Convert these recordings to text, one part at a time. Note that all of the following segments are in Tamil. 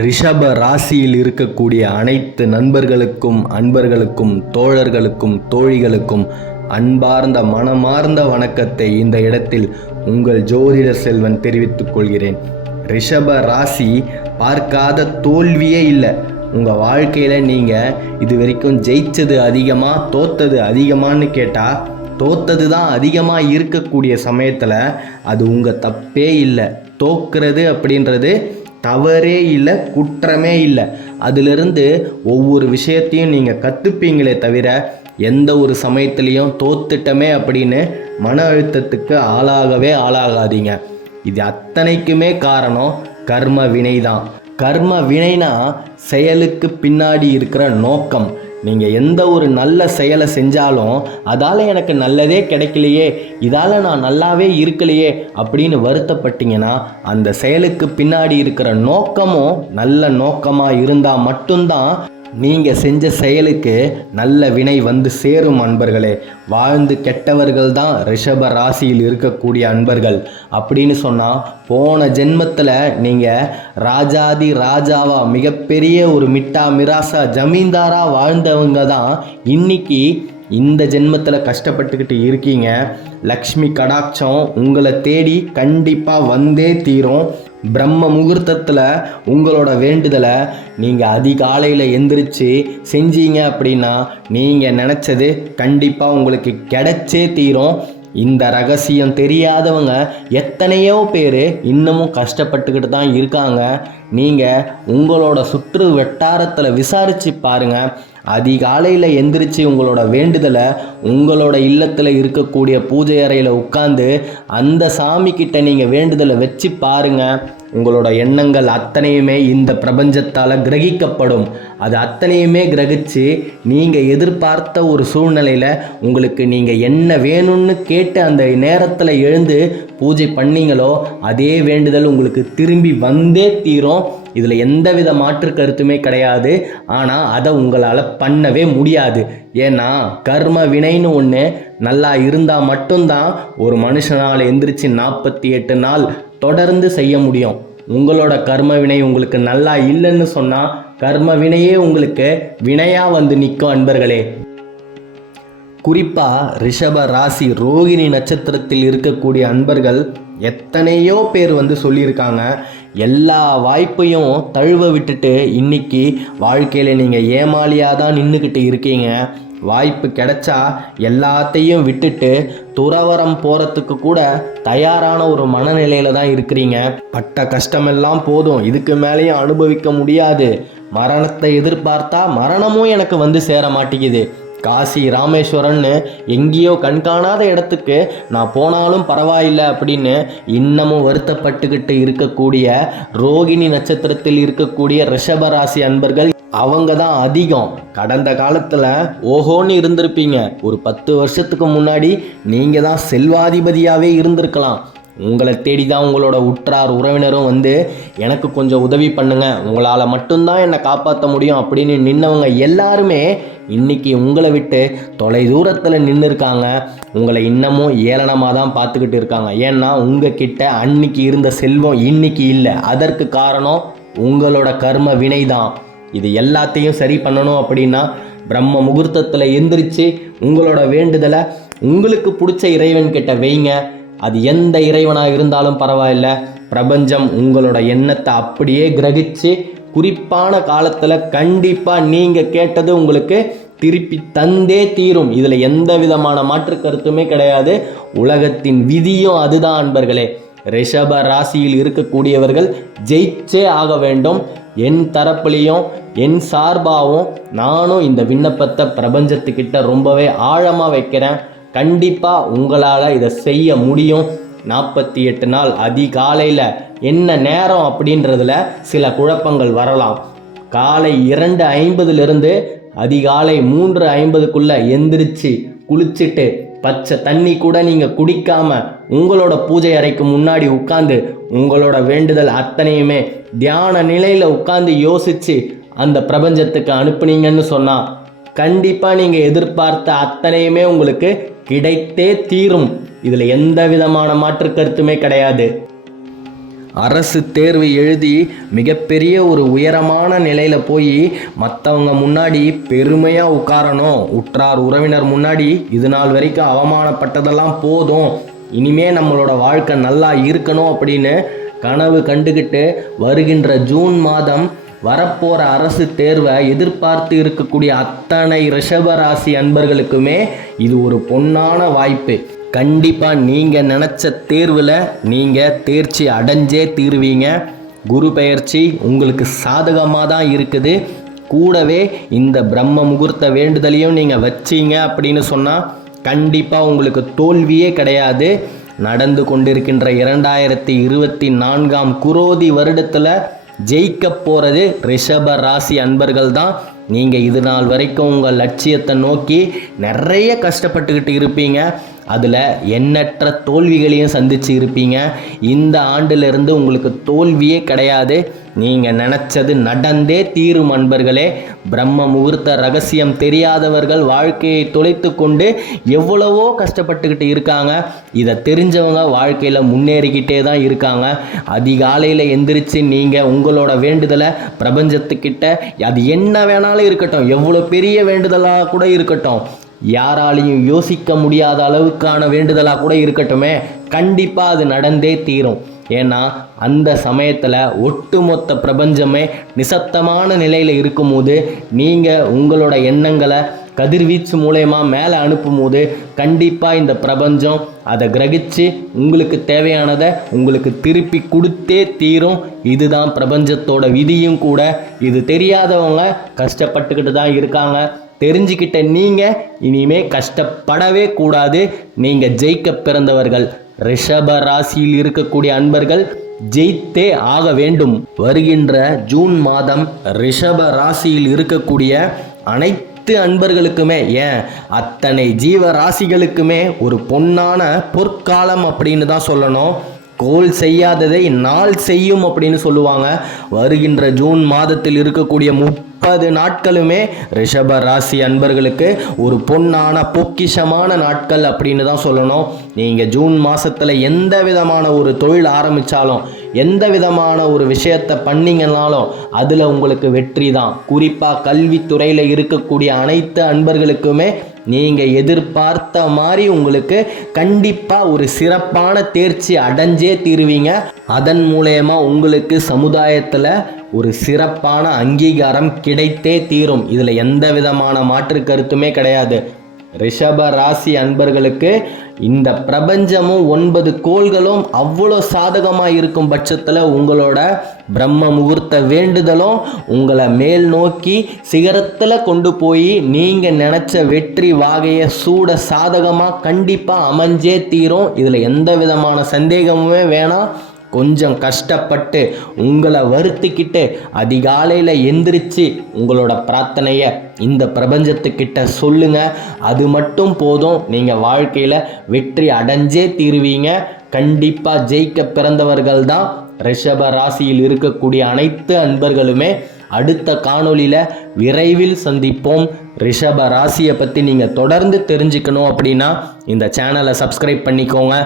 ரிஷப ராசியில் இருக்கக்கூடிய அனைத்து நண்பர்களுக்கும் அன்பர்களுக்கும் தோழர்களுக்கும் தோழிகளுக்கும் அன்பார்ந்த மனமார்ந்த வணக்கத்தை இந்த இடத்தில் உங்கள் ஜோதிடர் செல்வன் தெரிவித்துக் கொள்கிறேன். ரிஷப ராசி பார்க்காத தோல்வியே இல்லை. உங்கள் வாழ்க்கையில் நீங்கள் இது வரைக்கும் ஜெயிச்சது அதிகமாக தோத்தது அதிகமானு கேட்டால் தோத்தது தான் அதிகமாக இருக்கக்கூடிய சமயத்தில் அது உங்கள் தப்பே இல்லை. தோக்கிறது அப்படின்றது தவறே இல்லை, குற்றமே இல்லை. அதிலிருந்து ஒவ்வொரு விஷயத்தையும் நீங்கள் கற்றுப்பீங்களே தவிர எந்த ஒரு சமயத்துலேயும் தோத்துட்டமே அப்படின்னு மன அழுத்தத்துக்கு ஆளாகவே ஆளாகாதீங்க. இது அத்தனைக்குமே காரணம் கர்ம வினை தான். கர்ம வினைனா செயலுக்கு பின்னாடி இருக்கிற நோக்கம். நீங்கள் எந்த ஒரு நல்ல செயலை செஞ்சாலும் அதால் எனக்கு நல்லதே கிடைக்கலையே, இதால் நான் நல்லாவே இருக்கலையே அப்படின்னு வருத்தப்பட்டீங்கன்னா அந்த செயலுக்கு பின்னாடி இருக்கிற நோக்கமும் நல்ல நோக்கமாக இருந்தால் மட்டும்தான் நீங்கள் செஞ்ச செயலுக்கு நல்ல வினை வந்து சேரும். அன்பர்களே, வாழ்ந்து கெட்டவர்கள் தான் ரிஷப ராசியில் இருக்கக்கூடிய அன்பர்கள். அப்படின்னு சொன்னால் போன ஜென்மத்தில் நீங்கள் ராஜாதி ராஜாவா மிகப்பெரிய ஒரு மிட்டா மிராசா ஜமீன்தாராக வாழ்ந்தவங்க தான் இன்னைக்கு இந்த ஜென்மத்தில் கஷ்டப்பட்டுக்கிட்டு இருக்கீங்க. லக்ஷ்மி கடாட்சம் உங்களை தேடி கண்டிப்பாக வந்தே தீரும். பிரம்ம முகூர்த்தத்தில் உங்களோட வேண்டுதலை நீங்கள் அதிகாலையில் எந்திரிச்சு செஞ்சீங்க அப்படின்னா நீங்கள் நினச்சது கண்டிப்பாக உங்களுக்கு கிடைச்சே தீரும். இந்த ரகசியம் தெரியாதவங்க எத்தனையோ பேர் இன்னமும் கஷ்டப்பட்டுக்கிட்டு தான் இருக்காங்க. நீங்கள் உங்களோட சுற்று வட்டாரத்தில் விசாரித்து பாருங்கள். அதிகாலையில் எந்திரிச்சு உங்களோட வேண்டுதலை உங்களோட இல்லத்தில் இருக்கக்கூடிய பூஜை அறையில் உட்காந்து அந்த சாமிக்கிட்ட நீங்கள் வேண்டுதலை வச்சு பாருங்கள். உங்களோட எண்ணங்கள் அத்தனையுமே இந்த பிரபஞ்சத்தால் கிரகிக்கப்படும். அது அத்தனையுமே கிரகிச்சு நீங்கள் எதிர்பார்த்த ஒரு சூழ்நிலையில் உங்களுக்கு நீங்கள் என்ன வேணும்னு கேட்டு அந்த நேரத்தில் எழுந்து பூஜை பண்ணீங்களோ அதே வேண்டுதல் உங்களுக்கு திரும்பி வந்தே தீரும். இதில் எந்தவித மாற்று கருத்துமே கிடையாது. ஆனால் அதை உங்களால் பண்ணவே முடியாது. ஏன்னா கர்ம வினைன்னு ஒன்று நல்லா இருந்தால் மட்டும்தான் ஒரு மனுஷனால் எந்திரிச்சு 48 நாள் தொடர்ந்து செய்ய முடியும். உங்களோட கர்ம வினை உங்களுக்கு நல்லா இல்லைன்னு சொன்னால் கர்ம வினையே உங்களுக்கு வினையாக வந்து நிற்கும். அன்பர்களே, குறிப்பாக ரிஷப ராசி ரோகிணி நட்சத்திரத்தில் இருக்கக்கூடிய அன்பர்கள் எத்தனையோ பேர் வந்து சொல்லியிருக்காங்க. எல்லா வாய்ப்பையும் தழுவ விட்டுட்டு இன்னைக்கு வாழ்க்கையில் நீங்கள் ஏமாளியாக தான் நின்றுக்கிட்டு இருக்கீங்க. வாய்ப்பு கிடைச்சா எல்லாத்தையும் விட்டுட்டு துறவரம் போகிறதுக்கு கூட தயாரான ஒரு மனநிலையில் தான் இருக்கிறீங்க. பட்ட கஷ்டமெல்லாம் போதும், இதுக்கு மேலேயும் அனுபவிக்க முடியாது. மரணத்தை எதிர்பார்த்தா மரணமும் எனக்கு வந்து சேர மாட்டேங்குது. காசி ராமேஸ்வரன்னு எங்கேயோ கண்காணாத இடத்துக்கு நான் போனாலும் பரவாயில்லை அப்படின்னு இன்னமும் வருத்தப்பட்டுக்கிட்டு இருக்கக்கூடிய ரோகிணி நட்சத்திரத்தில் இருக்கக்கூடிய ரிஷபராசி அன்பர்கள் அவங்க தான் அதிகம். கடந்த காலத்தில் ஓஹோன்னு இருந்திருப்பீங்க. ஒரு 10 வருஷத்துக்கு முன்னாடி நீங்கள் தான் செல்வாதிபதியாகவே இருந்திருக்கலாம். உங்களை தேடி தான் உங்களோட உற்றார் உறவினரும் வந்து எனக்கு கொஞ்சம் உதவி பண்ணுங்க, உங்களால் மட்டும்தான் என்னை காப்பாற்ற முடியும் அப்படின்னு நின்னவங்க எல்லாருமே இன்றைக்கி உங்களை விட்டு தொலை தூரத்தில் நின்று இருக்காங்க. உங்களை இன்னமும் ஏளனமாக தான் பார்த்துக்கிட்டு இருக்காங்க. ஏன்னா உங்கள் கிட்ட அன்னைக்கு இருந்த செல்வம் இன்னைக்கு இல்லை. அதற்கு காரணம் உங்களோட கர்ம வினை தான். இது எல்லாத்தையும் சரி பண்ணணும் அப்படின்னா பிரம்ம முகூர்த்தத்தில் எந்திரிச்சு உங்களோட வேண்டுதலை உங்களுக்கு பிடிச்ச இறைவன் கிட்ட வைங்க. அது எந்த இறைவனாக இருந்தாலும் பரவாயில்ல. பிரபஞ்சம் உங்களோட எண்ணத்தை அப்படியே கிரகிச்சு குறிப்பான காலத்தில் கண்டிப்பாக நீங்கள் கேட்டது உங்களுக்கு திருப்பி தந்தே தீரும். இதில் எந்த விதமான மாற்று கருத்துமே கிடையாது. உலகத்தின் விதியும் அதுதான் அன்பர்களே. ரிஷப ராசியில் இருக்கக்கூடியவர்கள் ஜெயிச்சே ஆக வேண்டும். என் தரப்புலையும் என் சார்பாகவும் நானும் இந்த விண்ணப்பத்தை பிரபஞ்சத்துக்கிட்ட ரொம்பவே ஆழமாக வைக்கிறேன். கண்டிப்பாக உங்களால் இதை செய்ய முடியும். 48 நாள் அதிகாலையில் என்ன நேரம் அப்படின்றதுல சில குழப்பங்கள் வரலாம். காலை 2:50 அதிகாலை 3:50 எந்திரிச்சு குளிச்சுட்டு பச்சை தண்ணி கூட நீங்கள் குடிக்காம உங்களோட பூஜை அறைக்கு முன்னாடி உட்காந்து உங்களோட வேண்டுதல் அத்தனையுமே தியான நிலையில் உட்காந்து யோசித்து அந்த பிரபஞ்சத்துக்கு அனுப்புனீங்கன்னு சொன்னால் கண்டிப்பாக நீங்கள் எதிர்பார்த்த அத்தனையுமே உங்களுக்கு கிடைத்தே தீரும். இதில் எந்த விதமான மாற்று கருத்துமே கிடையாது. அரசு தேர்வு எழுதி மிகப்பெரிய ஒரு உயரமான நிலையில் போய் மற்றவங்க முன்னாடி பெருமையாக உட்காரணும், உற்றார் உறவினர் முன்னாடி இது நாள் வரைக்கும் அவமானப்பட்டதெல்லாம் போதும், இனிமே நம்மளோட வாழ்க்கை நல்லா இருக்கணும் அப்படின்னு கனவு கண்டுக்கிட்டு வருகின்ற ஜூன் மாதம் வரப்போகிற அரசு தேர்வை எதிர்பார்த்து இருக்கக்கூடிய அத்தனை ரிஷபராசி அன்பர்களுக்குமே இது ஒரு பொன்னான வாய்ப்பு. கண்டிப்பாக நீங்கள் நினச்ச தேர்வில் நீங்கள் தேர்ச்சி அடைஞ்சே தீருவீங்க. குரு பெயர்ச்சி உங்களுக்கு சாதகமாக தான் இருக்குது. கூடவே இந்த பிரம்ம முகூர்த்த வேண்டுதலையும் நீங்கள் வச்சிங்க அப்படின்னு சொன்னால் கண்டிப்பாக உங்களுக்கு தோல்வியே கிடையாது. நடந்து கொண்டிருக்கின்ற 2024 குரோதி வருடத்தில் ஜெயிக்க போகிறது ரிஷப ராசி அன்பர்கள் தான். நீங்கள் இது நாள் வரைக்கும் உங்கள் லட்சியத்தை நோக்கி நிறைய கஷ்டப்பட்டுக்கிட்டு இருப்பீங்க, அதில் எண்ணற்ற தோல்விகளையும் சந்தித்து இருப்பீங்க. இந்த ஆண்டிலிருந்து உங்களுக்கு தோல்வியே கிடையாது. நீங்கள் நினச்சது நடந்தே தீரும் அன்பர்களே. பிரம்ம முகூர்த்த ரகசியம் தெரியாதவர்கள் வாழ்க்கையை தொலைத்து கொண்டு எவ்வளவோ கஷ்டப்பட்டுக்கிட்டு இருக்காங்க. இதை தெரிஞ்சவங்க வாழ்க்கையில் முன்னேறிக்கிட்டே தான் இருக்காங்க. அதிகாலையில் எந்திரிச்சு நீங்கள் உங்களோட வேண்டுதலை பிரபஞ்சத்துக்கிட்ட, அது என்ன வேணாலும் இருக்கட்டும், எவ்வளோ பெரிய வேண்டுதலாக கூட இருக்கட்டும், யாராலையும் யோசிக்க முடியாத அளவுக்கான வேண்டுதலாக கூட இருக்கட்டுமே, கண்டிப்பாக அது நடந்தே தீரும். ஏன்னா அந்த சமயத்தில் ஒட்டுமொத்த பிரபஞ்சமே நிசப்தமான நிலையில் இருக்கும்போது நீங்கள் உங்களோட எண்ணங்களை கதிர்வீச்சு மூலயமா மேலே அனுப்பும்போது கண்டிப்பாக இந்த பிரபஞ்சம் அதை கிரகிச்சு உங்களுக்கு தேவையானதை உங்களுக்கு திருப்பி கொடுத்தே தீரும். இதுதான் பிரபஞ்சத்தோட விதியும் கூட. இது தெரியாதவங்க கஷ்டப்பட்டுக்கிட்டு தான் இருக்காங்க. தெரிஞ்சுக்கிட்ட நீங்கள் இனிமே கஷ்டப்படவே கூடாது. நீங்கள் ஜெயிக்க பிறந்தவர்கள். ரிஷப ராசியில் இருக்கக்கூடிய அன்பர்கள் ஜெயித்தே ஆக வேண்டும். வருகின்ற ஜூன் மாதம் ரிஷப ராசியில் இருக்கக்கூடிய அனைத்து அன்பர்களுக்குமே, ஏன் அத்தனை ஜீவ ராசிகளுக்குமே ஒரு பொன்னான பொற்காலம் அப்படின்னு தான் சொல்லணும். கோல் செய்யாததை நாள் செய்யும் அப்படின்னு சொல்லுவாங்க. வருகின்ற ஜூன் மாதத்தில் இருக்கக்கூடிய 30 நாட்களுமே ரிஷப ராசி அன்பர்களுக்கு ஒரு பொன்னான பொக்கிஷமான நாட்கள் அப்படின்னு தான் சொல்லணும். நீங்கள் ஜூன் மாதத்தில் எந்த விதமான ஒரு தொழில் ஆரம்பித்தாலும், எந்த விதமான ஒரு விஷயத்தை பண்ணிங்கனாலும் அதில் உங்களுக்கு வெற்றி தான். குறிப்பாக கல்வித்துறையில் இருக்கக்கூடிய அனைத்து அன்பர்களுக்குமே நீங்கள் எதிர்பார்த்த மாதிரி உங்களுக்கு கண்டிப்பாக ஒரு சிறப்பான தேர்ச்சி அடைஞ்சே தீருவீங்க. அதன் மூலயமா உங்களுக்கு சமுதாயத்தில் ஒரு சிறப்பான அங்கீகாரம் கிடைத்தே தீரும். இதில் எந்த விதமான மாற்று கருத்துமே கிடையாது. ரிஷப ராசி அன்பர்களுக்கு இந்த பிரபஞ்சமும் 9 கோள்களும் அவ்வளோ சாதகமாக இருக்கும் பட்சத்தில் உங்களோட பிரம்ம முகூர்த்த வேண்டுதலும் உங்களை மேல் நோக்கி சிகரத்தில் கொண்டு போய் நீங்கள் நினச்ச வெற்றி வாகையை சூட சாதகமாக கண்டிப்பாக அமைஞ்சே தீரும். இதில் எந்த விதமான சந்தேகமுமே வேணாம். கொஞ்சம் கஷ்டப்பட்டு உங்களை வருத்திக்கிட்டு அதிகாலையில் எந்திரிச்சு உங்களோட பிரார்த்தனையை இந்த பிரபஞ்சத்துக்கிட்ட சொல்லுங்கள். அது மட்டும் போதும். நீங்கள் வாழ்க்கையில் வெற்றி அடைஞ்சே தீருவீங்க. கண்டிப்பாக ஜெயிக்க பிறந்தவர்கள் தான் ரிஷப ராசியில் இருக்கக்கூடிய அனைத்து அன்பர்களுமே. அடுத்த காணொளியில் விரைவில் சந்திப்போம். ரிஷப ராசியை பற்றி நீங்கள் தொடர்ந்து தெரிஞ்சுக்கணும் அப்படின்னா இந்த சேனலை சப்ஸ்கிரைப் பண்ணிக்கோங்க.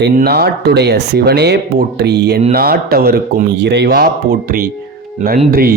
தென்னாட்டுடைய சிவனே போற்றி, எந்நாட்டவருக்கும் இறைவா போற்றி. நன்றி.